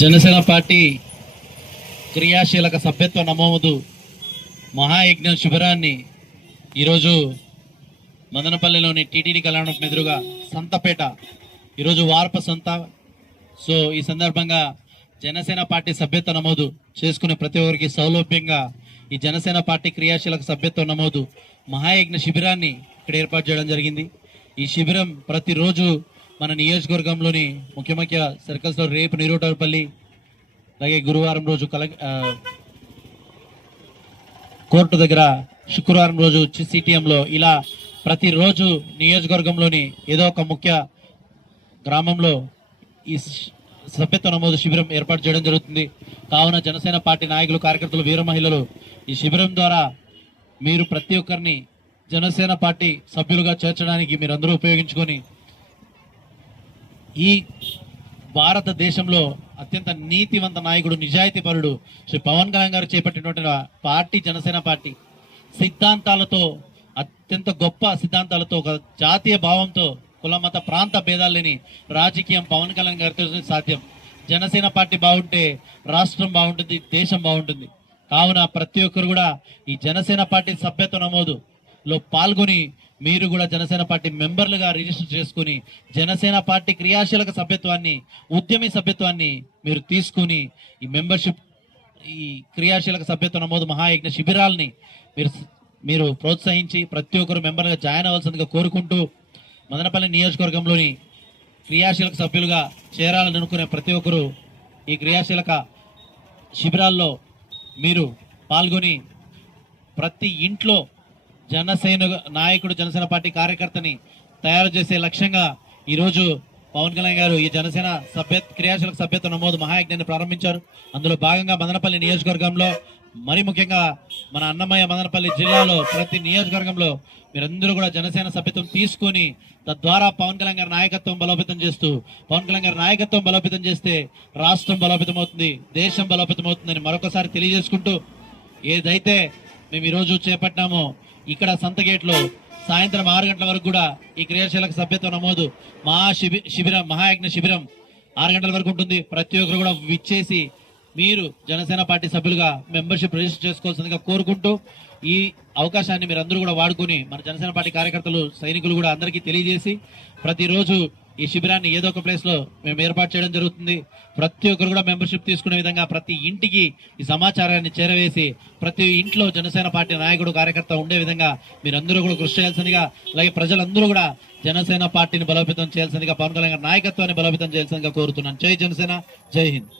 Janasena party క్రియాశీలక సభ్యత్వ నమోదు మహాయజ్ఞం శిబిరాన్ని ఈరోజు మదనపల్లిలోని టీటీడీ కళ్యాణం ఎదురుగా సంతపేట ఈరోజు వార్ప సంత. సో ఈ సందర్భంగా జనసేన పార్టీ సభ్యత్వ నమోదు చేసుకునే ప్రతి ఒక్కరికి సౌలభ్యంగా ఈ జనసేన పార్టీ క్రియాశీలక సభ్యత్వ నమోదు మహాయజ్ఞ శిబిరాన్ని ఇక్కడ ఏర్పాటు చేయడం జరిగింది. ఈ శిబిరం ప్రతిరోజు మన నియోజకవర్గంలోని ముఖ్య సర్కిల్స్లో రేపు నిరోటపల్లి, అలాగే గురువారం రోజు కోర్టు దగ్గర, శుక్రవారం రోజు సిటిఎంలో, ఇలా ప్రతిరోజు నియోజకవర్గంలోని ఏదో ఒక ముఖ్య గ్రామంలో ఈ సభ్యత్వ నమోదు శిబిరం ఏర్పాటు చేయడం జరుగుతుంది. కావున జనసేన పార్టీ నాయకులు, కార్యకర్తలు, వీర మహిళలు ఈ శిబిరం ద్వారా మీరు ప్రతి ఒక్కరిని జనసేన పార్టీ సభ్యులుగా చేర్చడానికి మీరందరూ ఉపయోగించుకొని ఈ భారతదేశంలో అత్యంత నీతివంత నాయకుడు, నిజాయితీ పరుడు శ్రీ పవన్ కళ్యాణ్ గారు చేపట్టినటువంటి పార్టీ జనసేన పార్టీ సిద్ధాంతాలతో, అత్యంత గొప్ప సిద్ధాంతాలతో, ఒక జాతీయ భావంతో, కుల మత ప్రాంత భేదాలు లేని రాజకీయం పవన్ కళ్యాణ్ గారితో సాధ్యం. జనసేన పార్టీ బాగుంటే రాష్ట్రం బాగుంటుంది, దేశం బాగుంటుంది. కావున ప్రతి ఒక్కరు కూడా ఈ జనసేన పార్టీ సభ్యత్వ నమోదులో పాల్గొని మీరు కూడా జనసేన పార్టీ మెంబర్లుగా రిజిస్టర్ చేసుకుని జనసేన పార్టీ క్రియాశీలక సభ్యత్వాన్ని, ఉద్యమీ సభ్యత్వాన్ని మీరు తీసుకుని ఈ మెంబర్షిప్, ఈ క్రియాశీలక సభ్యత్వ నమోదు మహాయజ్ఞ శిబిరాలని మీరు ప్రోత్సహించి ప్రతి ఒక్కరు మెంబర్గా జాయిన్ అవ్వాల్సిందిగా కోరుకుంటూ, మదనపల్లి నియోజకవర్గంలోని క్రియాశీలక సభ్యులుగా చేరాలని అనుకునే ప్రతి ఒక్కరు ఈ క్రియాశీలక శిబిరాల్లో మీరు పాల్గొని ప్రతి ఇంట్లో జనసేన నాయకుడు, జనసేన పార్టీ కార్యకర్తని తయారు చేసే లక్ష్యంగా ఈరోజు పవన్ కళ్యాణ్ గారు ఈ జనసేన క్రియాశీలక సభ్యత్వ నమోదు మహాయజ్ఞాన్ని ప్రారంభించారు. అందులో భాగంగా మదనపల్లి నియోజకవర్గంలో, మరి ముఖ్యంగా మన అన్నమయ్య మదనపల్లి జిల్లాలో ప్రతి నియోజకవర్గంలో మీరందరూ కూడా జనసేన సభ్యత్వం తీసుకొని తద్వారా పవన్ కళ్యాణ్ గారి నాయకత్వం బలోపేతం చేస్తూ, పవన్ కళ్యాణ్ గారి నాయకత్వం బలోపేతం చేస్తే రాష్ట్రం బలోపేతం అవుతుంది, దేశం బలోపేతం అవుతుందని మరొకసారి తెలియజేసుకుంటూ, ఏదైతే మేము ఈరోజు చేపట్టినామో ఇక్కడ సంతగేట్లో సాయంత్రం 6 గంటల వరకు కూడా ఈ క్రియాశీలక సభ్యత్వ నమోదు మహాయజ్ఞ శిబిరం 6 గంటల వరకు ఉంటుంది. ప్రతి ఒక్కరు కూడా విచ్చేసి మీరు జనసేన పార్టీ సభ్యులుగా మెంబర్షిప్ రిజిస్టర్ చేసుకోవాల్సిందిగా కోరుకుంటూ, ఈ అవకాశాన్ని మీరు అందరూ కూడా వాడుకొని మన జనసేన పార్టీ కార్యకర్తలు, సైనికులు కూడా అందరికీ తెలియజేసి ప్రతిరోజు ఈ శిబిరాన్ని ఏదో ఒక ప్లేస్ లో మేము ఏర్పాటు చేయడం జరుగుతుంది. ప్రతి ఒక్కరు కూడా మెంబర్షిప్ తీసుకునే విధంగా ప్రతి ఇంటికి ఈ సమాచారాన్ని చేరవేసి ప్రతి ఇంట్లో జనసేన పార్టీ నాయకుడు, కార్యకర్త ఉండే విధంగా మీరందరూ కూడా కృషి చేయాల్సిందిగా, అలాగే ప్రజలందరూ కూడా జనసేన పార్టీని బలోపేతం చేయాల్సిందిగా, పవన్ కళ్యాణ్ నాయకత్వాన్ని బలోపేతం చేయాల్సిందిగా కోరుతున్నాను. జై జనసేన, జై హింద్.